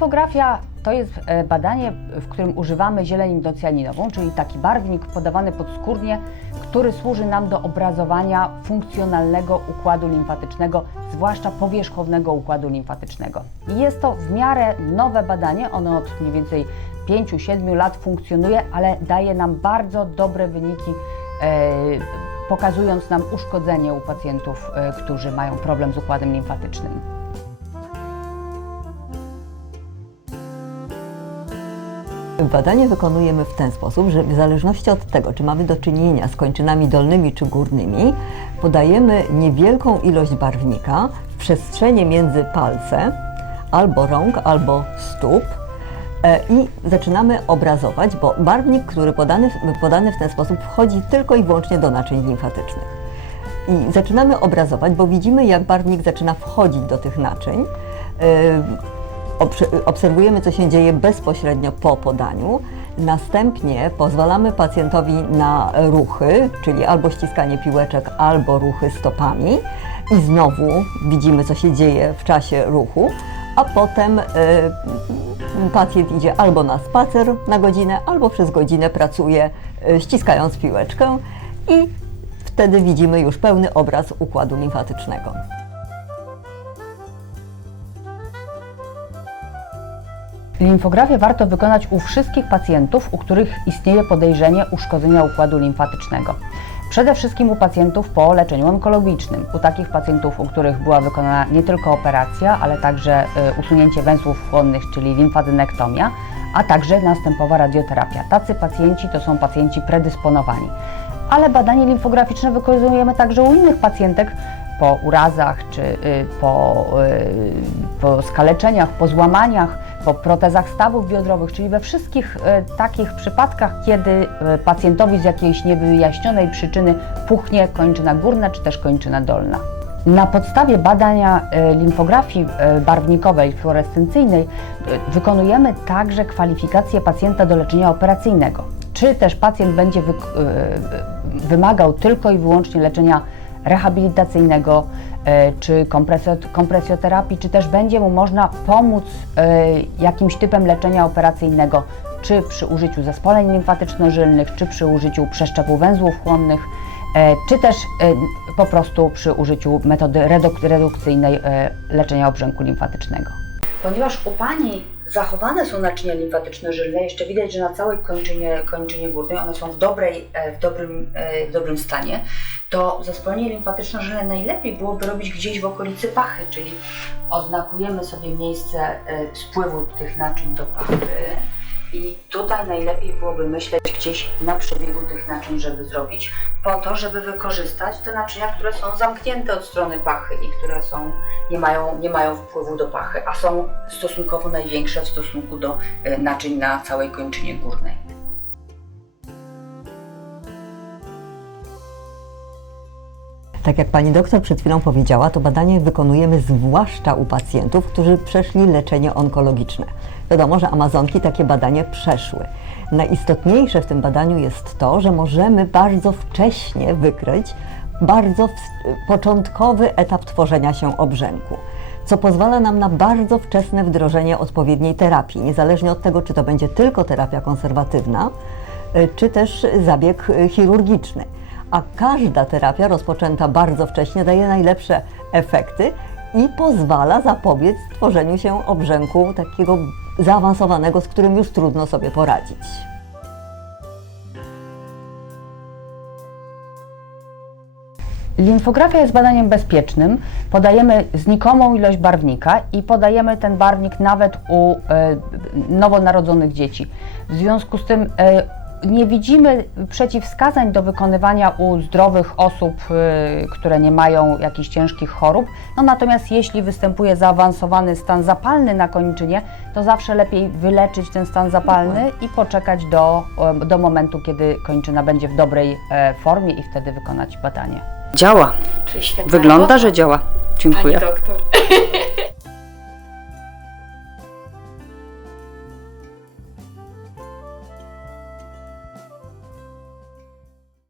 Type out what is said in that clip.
Limfografia to jest e, badanie, w którym używamy zieleń indocjaninową, czyli taki barwnik podawany podskórnie, który służy nam do obrazowania funkcjonalnego układu limfatycznego, zwłaszcza powierzchownego układu limfatycznego. Jest to w miarę nowe badanie, ono od mniej więcej 5-7 lat funkcjonuje, ale daje nam bardzo dobre wyniki, e, pokazując nam uszkodzenie u pacjentów, e, którzy mają problem z układem limfatycznym. Badanie wykonujemy w ten sposób, że w zależności od tego, czy mamy do czynienia z kończynami dolnymi czy górnymi, podajemy niewielką ilość barwnika w przestrzeni między palce, albo rąk, albo stóp e, i zaczynamy obrazować, bo barwnik, który podany, podany w ten sposób wchodzi tylko i wyłącznie do naczyń limfatycznych. I zaczynamy obrazować, bo widzimy, jak barwnik zaczyna wchodzić do tych naczyń. Obse- Obserwujemy, co się dzieje bezpośrednio po podaniu. Następnie pozwalamy pacjentowi na ruchy, czyli albo ściskanie piłeczek, albo ruchy stopami. I znowu widzimy, co się dzieje w czasie ruchu. A potem y, pacjent idzie albo na spacer na godzinę, albo przez godzinę pracuje y, ściskając piłeczkę i wtedy widzimy już pełny obraz układu limfatycznego. Limfografię warto wykonać u wszystkich pacjentów, u których istnieje podejrzenie uszkodzenia układu limfatycznego. Przede wszystkim u pacjentów po leczeniu onkologicznym, u takich pacjentów, u których była wykonana nie tylko operacja, ale także y, usunięcie węzłów chłonnych, czyli limfadynektomia, a także następowa radioterapia. Tacy pacjenci to są pacjenci predysponowani. Ale badanie limfograficzne wykonujemy także u innych pacjentek po urazach czy y, po, y, po skaleczeniach, po złamaniach, po protezach stawów biodrowych, czyli we wszystkich y, takich przypadkach, kiedy y, pacjentowi z jakiejś niewyjaśnionej przyczyny puchnie kończyna górna czy też kończyna dolna. Na podstawie badania y, limfografii barwnikowej, fluorescencyjnej wykonujemy także kwalifikację pacjenta do leczenia operacyjnego. Czy też pacjent będzie wymagał tylko i wyłącznie leczenia rehabilitacyjnego, e, czy kompresjo- kompresjoterapii, czy też będzie mu można pomóc e, jakimś typem leczenia operacyjnego, czy przy użyciu zespoleń limfatyczno-żylnych, czy przy użyciu przeszczepu węzłów chłonnych, e, czy też po prostu przy użyciu metody reduk- redukcyjnej leczenia obrzęku limfatycznego. Ponieważ u Pani zachowane są naczynia limfatyczno-żylne, jeszcze widać, że na całej kończynie, kończynie górnej one są w, dobrej, e, w, dobrym, e, w dobrym stanie, to zespolenie limfatyczno-żylne najlepiej byłoby robić gdzieś w okolicy pachy, czyli oznakujemy sobie miejsce e, spływu tych naczyń do pachy. I tutaj najlepiej byłoby myśleć gdzieś na przebiegu tych naczyń, żeby zrobić, po to, żeby wykorzystać te naczynia, które są zamknięte od strony pachy i które są, nie, mają, nie mają wpływu do pachy, a są stosunkowo największe w stosunku do e, naczyń na całej kończynie górnej. Tak jak pani doktor przed chwilą powiedziała, to badanie wykonujemy zwłaszcza u pacjentów, którzy przeszli leczenie onkologiczne. Wiadomo, że Amazonki takie badanie przeszły. Najistotniejsze w tym badaniu jest to, że możemy bardzo wcześnie wykryć bardzo początkowy etap tworzenia się obrzęku, co pozwala nam na bardzo wczesne wdrożenie odpowiedniej terapii, niezależnie od tego, czy to będzie tylko terapia konserwatywna, y, czy też zabieg y, chirurgiczny a każda terapia rozpoczęta bardzo wcześnie daje najlepsze efekty i pozwala zapobiec tworzeniu się obrzęku takiego zaawansowanego, z którym już trudno sobie poradzić. Limfografia jest badaniem bezpiecznym. Podajemy znikomą ilość barwnika i podajemy ten barwnik nawet u e, nowonarodzonych dzieci. W związku z tym e, nie widzimy przeciwwskazań do wykonywania u zdrowych osób, e, które nie mają jakichś ciężkich chorób. No natomiast jeśli występuje zaawansowany stan zapalny na kończynie, to zawsze lepiej wyleczyć ten stan zapalny i poczekać do, do momentu, kiedy kończyna będzie w dobrej e, formie i wtedy wykonać badanie. Działa. Wygląda, robota. że działa. Pani Dziękuję. doktor.